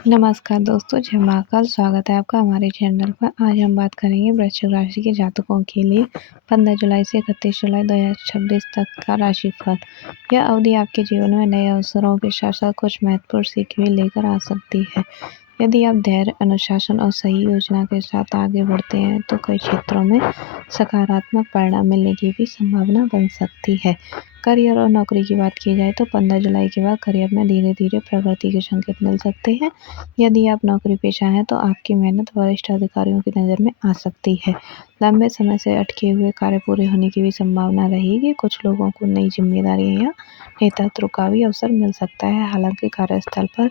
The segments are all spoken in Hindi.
नमस्कार दोस्तों, जय महाकाल। स्वागत है आपका हमारे चैनल पर। आज हम बात करेंगे वृश्चिक राशि के जातकों के लिए 15 जुलाई से 31 जुलाई 2026 तक का राशिफल। यह अवधि आपके जीवन में नए अवसरों के साथ साथ कुछ महत्वपूर्ण सीख भी लेकर आ सकती है। यदि आप धैर्य, अनुशासन और सही योजना के साथ आगे बढ़ते हैं तो कई क्षेत्रों में सकारात्मक परिणाम मिलने की भी संभावना बन सकती है। करियर और नौकरी की बात की जाए तो 15 जुलाई के बाद करियर में धीरे धीरे प्रगति के संकेत मिल सकते हैं। यदि आप नौकरी पेशा हैं तो आपकी मेहनत वरिष्ठ अधिकारियों की नज़र में आ सकती है। लंबे समय से अटके हुए कार्य पूरे होने की भी संभावना रहेगी। कुछ लोगों को नई जिम्मेदारियां या नेतृत्व का भी अवसर मिल सकता है। हालांकि कार्यस्थल पर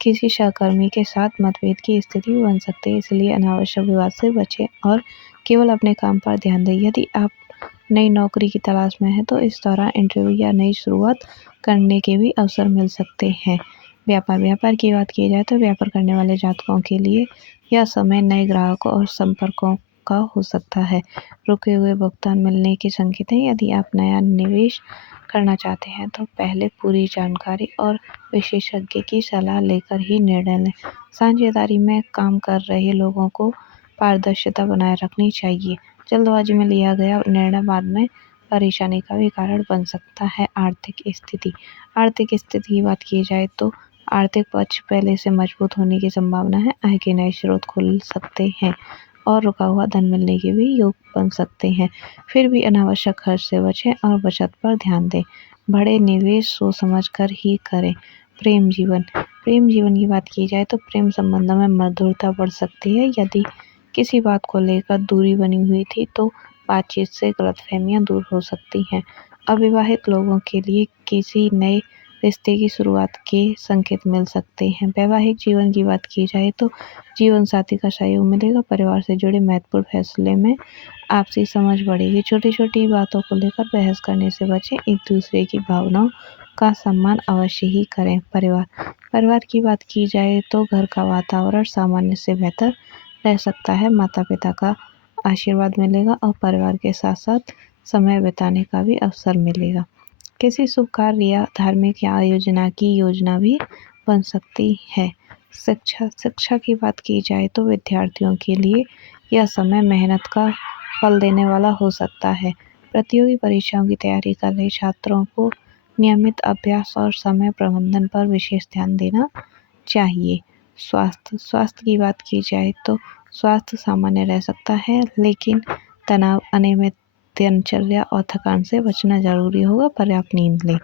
किसी सहकर्मी के साथ मतभेद की स्थिति भी बन सकती है, इसलिए अनावश्यक विवाद से बचें और केवल अपने काम पर ध्यान दें। यदि आप नई नौकरी की तलाश में हैं तो इस दौरान इंटरव्यू या नई शुरुआत करने के भी अवसर मिल सकते हैं। व्यापार की बात की जाए तो व्यापार करने वाले जातकों के लिए यह समय नए ग्राहकों और संपर्कों का हो सकता है। रुके हुए भुगतान मिलने के संकेत हैं। यदि आप नया निवेश करना चाहते हैं तो पहले पूरी जानकारी और विशेषज्ञ की सलाह लेकर ही निर्णय लें। साझेदारी में काम कर रहे लोगों को पारदर्शिता बनाए रखनी चाहिए। जल्दबाजी में लिया गया निर्णय बाद में परेशानी का भी कारण बन सकता है। आर्थिक स्थिति की बात की जाए तो आर्थिक पक्ष पहले से मजबूत होने की संभावना है। आय के नए स्रोत खुल सकते हैं और रुका हुआ धन मिलने के भी योग बन सकते हैं। फिर भी अनावश्यक खर्च से बचें और बचत पर ध्यान दें। बड़े निवेश सोच समझ कर ही करें। प्रेम जीवन की बात की जाए तो प्रेम संबंधों में मधुरता बढ़ सकती है। यदि किसी बात को लेकर दूरी बनी हुई थी तो बातचीत से गलतफहमियां दूर हो सकती हैं। अविवाहित लोगों के लिए किसी नए रिश्ते की शुरुआत के संकेत मिल सकते हैं। वैवाहिक जीवन की बात की जाए तो जीवन साथी का सहयोग मिलेगा। परिवार से जुड़े महत्वपूर्ण फैसले में आपसी समझ बढ़ेगी। छोटी छोटी बातों को लेकर बहस करने से बचें। एक दूसरे की भावनाओं का सम्मान अवश्य ही करें। परिवार की बात की जाए तो घर का वातावरण सामान्य से बेहतर रह सकता है। माता पिता का आशीर्वाद मिलेगा और परिवार के साथ साथ समय बिताने का भी अवसर मिलेगा। किसी शुभ कार्य या धार्मिक या आयोजना की योजना भी बन सकती है। शिक्षा की बात की जाए तो विद्यार्थियों के लिए यह समय मेहनत का फल देने वाला हो सकता है। प्रतियोगी परीक्षाओं की तैयारी कर रहे छात्रों को नियमित अभ्यास और समय प्रबंधन पर विशेष ध्यान देना चाहिए। स्वास्थ्य की बात की जाए तो स्वास्थ्य सामान्य रह सकता है, लेकिन तनाव, अनियमित दिनचर्या और थकान से बचना जरूरी होगा। पर्याप्त नींद लें,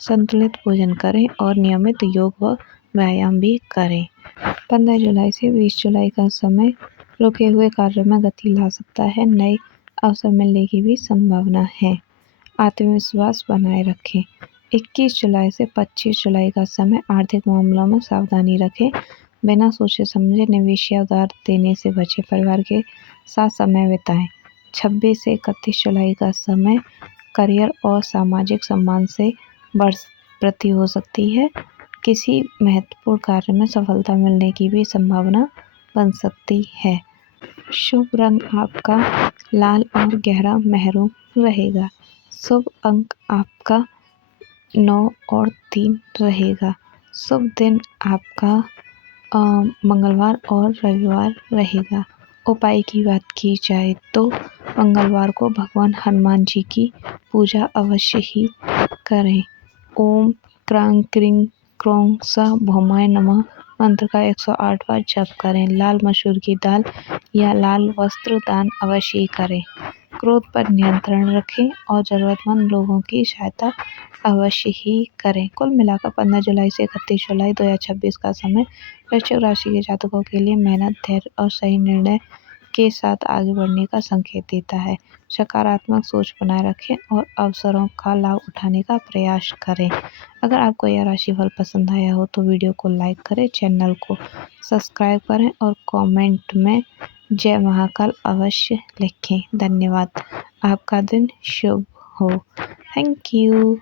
संतुलित भोजन करें और नियमित योग व व्यायाम भी करें। 15 जुलाई से 20 जुलाई का समय रुके हुए कार्यों में गति ला सकता है। नए अवसर मिलने की भी संभावना है। आत्मविश्वास बनाए रखें। 21 जुलाई से 25 जुलाई का समय आर्थिक मामलों में सावधानी रखें। बिना सोचे समझे निवेश या उधार देने से बचें। परिवार के साथ समय बिताएं। 26 से 31 जुलाई का समय करियर और सामाजिक सम्मान से बढ़ती हो सकती है। किसी महत्वपूर्ण कार्य में सफलता मिलने की भी संभावना बन सकती है। शुभ रंग आपका लाल और गहरा मैरून रहेगा। शुभ अंक आपका 9 और 3 रहेगा। शुभ दिन आपका मंगलवार और रविवार रहेगा। उपाय की बात की जाए तो मंगलवार को भगवान हनुमान जी की पूजा अवश्य ही करें। ओम क्रांग क्रीं क्रों स भौमाय नमः मंत्र का 108 बार जप करें। लाल मसूर की दाल या लाल वस्त्र दान अवश्य ही करें। क्रोध पर नियंत्रण रखें और ज़रूरतमंद लोगों की सहायता अवश्य ही करें। कुल मिलाकर 15 जुलाई से 31 जुलाई 2026 का समय वृश्चिक राशि के जातकों के लिए मेहनत, धैर्य और सही निर्णय के साथ आगे बढ़ने का संकेत देता है। सकारात्मक सोच बनाए रखें और अवसरों का लाभ उठाने का प्रयास करें। अगर आपको यह राशिफल पसंद आया हो तो वीडियो को लाइक करें, चैनल को सब्सक्राइब करें और कमेंट में जय महाकाल अवश्य लिखें। धन्यवाद। आपका दिन शुभ हो। Thank you.